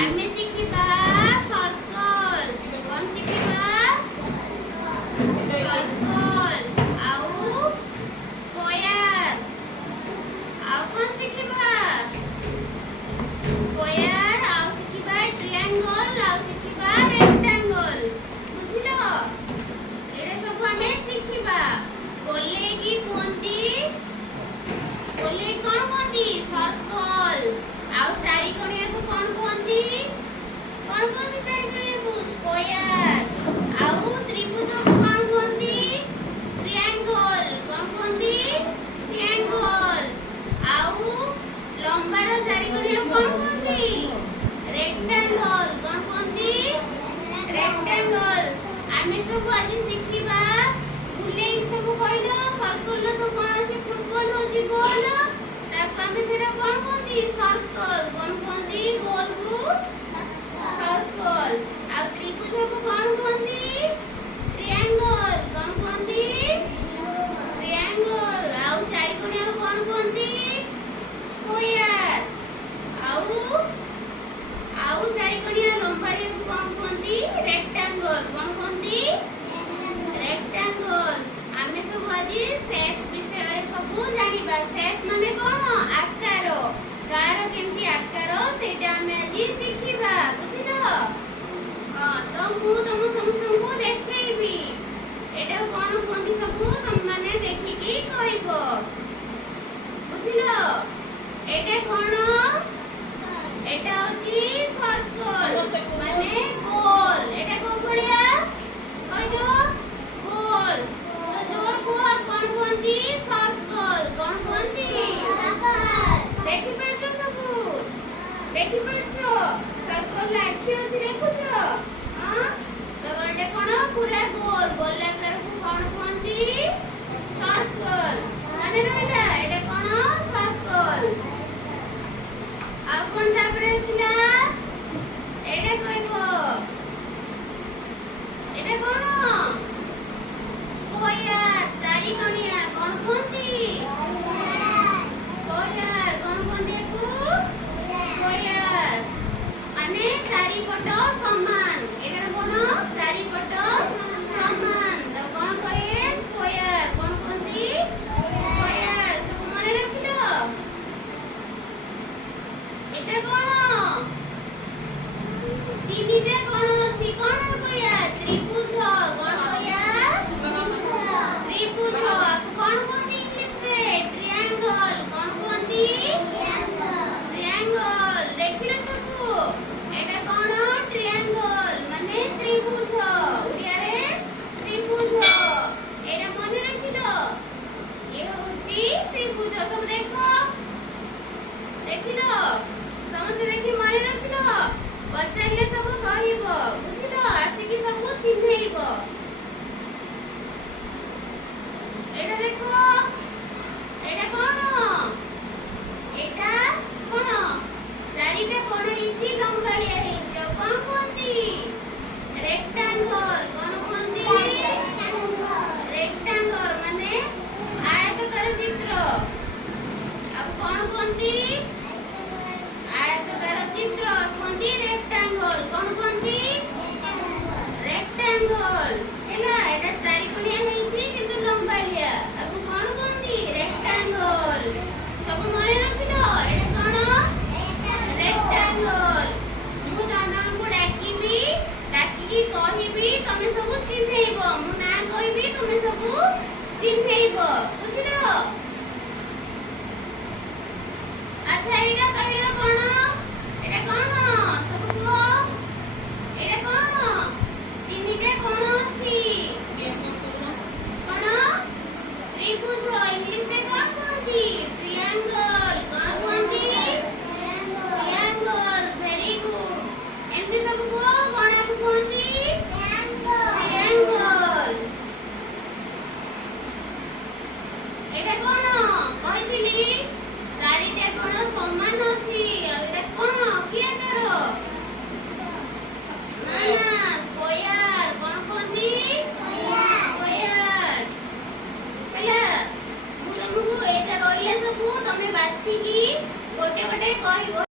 ଆମେ ଶିଖିବା ସର୍କଲ। କଣ ଶିଖିବା? ସର୍କଲ ଆଉ ସ୍କୋୟାର। ଆଉ କଣ ଶିଖିବା? ସ୍କୋୟାର ଆଉ ଶିଖିବା ଟ୍ରାୟାଙ୍ଗଲ ଆଉ ଶିଖିବା ରେକ୍ଟାଙ୍ଗଲ। ବୁଝିଲ? ଏଇଟା ସବୁ ଆମେ ଶିଖିବା। ଗୋଲେଇକି କୁହନ୍ତି, ଗୋଲେଇ କଣ କୁହନ୍ତି? ସର୍କଲ। ଆଉ ଚାରିକଣିଆକୁ କଣ କୁହନ୍ତି? କଣ କୁହନ୍ତି ଚାରିକଣିଆକୁ? ସ୍କୋୟାର। ଆଉ ତ୍ରିଭୁଜକୁ କଣ କୁହନ୍ତି? ଟ୍ରାୟାଙ୍ଗଲ। କଣ କୁହନ୍ତି? ଟ୍ରାୟାଙ୍ଗଲ। ଆଉ ଲମ୍ବାର ଚାରିକଣିଆକୁ କଣ କୁହନ୍ତି? ରେକ୍ଟାଙ୍ଗଲ। କଣ କୁହନ୍ତି? ରେକ୍ଟାଙ୍ଗଲ। ଆମେ ସବୁ ଆଜି ଶିଖିବା। ବୁଲେଇ ସବୁ କହିଦो। ସର୍କଲର ସବୁ କଣ ଅଛି? ଫୁଟବଲ ହଉଛି ଗୋଲ, ତାକୁ ଆମେ ସେଟା କଣ କୁହନ୍ତି? ସର୍କଲ। କଣ କୁହନ୍ତି? ଗୋଲକୁ ସର୍କଲ। ଆଉ ତ୍ରିଭୁଜକୁ କଣ କୁହନ୍ତି? ଟ୍ରାୟାଙ୍ଗଲ। କଣ କୁହନ୍ତି? ଟ୍ରାୟାଙ୍ଗଲ। ଆଉ ଚାରିକଣିଆକୁ କଣ କୁହନ୍ତି? ସ୍କୋୟାର। ଆଉ ଚାରିକଣିଆ ଲମ୍ବାଳିଆକୁ କଣ କୁହନ୍ତି? ରେକ୍ଟାଙ୍ଗଲ। କଣ କୁହନ୍ତି? ରେକ୍ଟାଙ୍ଗଲ। ଆମେ ସବୁ ଆଜି ସେଟ୍ ବିଷୟରେ ସବୁ ଜାଣିବା। ସେଟ୍ ମାନେ କଣ? ଆକାର। କାହାର କେମିତି ଆକାର ସେଇଟା ଆମେ ଆଜି ଶିଖିବା। ବୁଝିଲ? ତ ମୁଁ ତମ ସମସ୍ତଙ୍କୁ ଦେଖେଇବି। ଏଟା କଣ କୁହନ୍ତି ସବୁ ତମମାନେ ଦେଖିକି କହିବ। ବୁଝିଲ? ଏଟା କଣ? ଏଟା ହଉଛି ସର୍କଲ ମାନେ ଗୋଲ। ଏଟା କୋଉ ଭଳିଆ? କହିଦो। ଗୋଲ। ତ ଜୋର କୁହ। କଣ କୁହନ୍ତି? ସର୍କଲ। କଣ କୁହନ୍ତି? ଦେଖିପାରୁଛ ସବୁ? ଦେଖିପାରୁଛ? ସର୍କଲର ଆଖି ଅଛି, ଦେଖୁଛ? ହଁ? ତ ଏଟା କଣ? ପୁରା ଗୋଲ। ଗୋଲାକାରକୁ କଣ କୁହନ୍ତି? ସର୍କଲ। ମନେ ରହିଲା? ଏଟା କଣ? ସର୍କଲ। ଆଉ କଣ ତାପରେ ଆସିଲା? ଏଟା କହିବ। ଏଟା କଣ? ସ୍କୋୟାର। ଚାରିକଣିଆ କଣ କୁହନ୍ତି? ସ୍କୋୟାର। କଣ କୁହନ୍ତି ୟାକୁ? ସ୍କୋୟାର। ମାନେ ଚାରିପଟ ସମାନ। ଏଟାର କଣ? ଚାରିପଟ ସମାନ। ତ କଣ କରେ? ସ୍କୋୟାର। କଣ କୁହନ୍ତି? ସ୍କୋୟାର। ସବୁ ମନେ ରଖିଲ? এটা কোন? তিনটা কোন আছে? কোন কইয়া? ত্রিভুজ। কোন কইয়া? ত্রিভুজ। কোন কোনটি ইংলিশ রে? ট্রায়াঙ্গল। কোন কোনটি? ট্রায়াঙ্গল। দেখিলে সবু? এটা কোন? ট্রায়াঙ্গল মানে ত্রিভুজ। ওড়িয়ারে ত্রিভুজ। এটা মনে রাখিলো? এ হচ্ছে ত্রিভুজ। সব দেখো। দেখিলো? ସମସ୍ତେ ଦେଖି ମନେ ରଖିଲ। ପଚାରିଲେ ସବୁ କହିବ। ବୁଝିଲ? ଆସିକି ସବୁ ଚିହ୍ନେଇବ। ଏଟା ଦେଖ। ଏଟା କଣ? ଏଟା କଣ? ଚାରିଟା କଣ ହେଇଛି? ଲମ୍ବାଳିଆ ହେଇଛି। ଆଉ କଣ କୁହନ୍ତି? ରେକ୍ଟାଙ୍ଗଲ। କଣ କୁହନ୍ତି? ରେକ୍ଟାଙ୍ଗଲ ମାନେ ଆୟତକାର ଚିତ୍ର। ଆଉ କଣ କୁହନ୍ତି? ଆୟତକାର ଚିତ୍ର କୁହନ୍ତି ରେକ୍ଟାଙ୍ଗଲ। କଣ କୁହନ୍ତି? ରେକ୍ଟାଙ୍ଗଲ। ହେଲା? ଏଟା ଚାରିକଣିଆ ହେଇଛି କିନ୍ତୁ ଲମ୍ବାଳିଆ। ତାକୁ କଣ କୁହନ୍ତି? ରେକ୍ଟାଙ୍ଗଲ। ସବୁ ମନେ ରଖିଲ? ଏଟା କଣ? ରେକ୍ଟାଙ୍ଗଲ। ମୁଁ ଜଣଙ୍କୁ ଡାକିବି, ଡାକିକି କହିବି, ତମେ ସବୁ ଚିହ୍ନେଇବ। ମୁଁ ନାଁ କହିବି, ତମେ ସବୁ ଚିହ୍ନେଇବ। ବୁଝିଲ? আচ্ছা এটা কইলো কোন? এটা কোন? সব কুহ। এটা কোন? তিনটা কোন আছে? কোন? ত্রিভুজ। ইংলিশে কোন কুহନ୍ତି? ট্রায়াঙ্গল। কোন কুহନ୍ତି? ট্রায়াঙ্গল। Very good. এমনি সব কুহ। কোনକୁ কুহନ୍ତି? ট্রায়াঙ্গল। এটা কোন? কইଥିଲି চারিটা কোণ সমান আছে। এটা কোণ? কি আকার? না না, স্কয়ার। কোন কুহନ୍ତି? স্কয়ার। ହେଲା? ମୁଁ ତମକୁ ଏଇଟା ରହିଲା ସବୁ ତମେ ବାଛିକି ଗୋଟେ ଗୋଟେ କହିବ।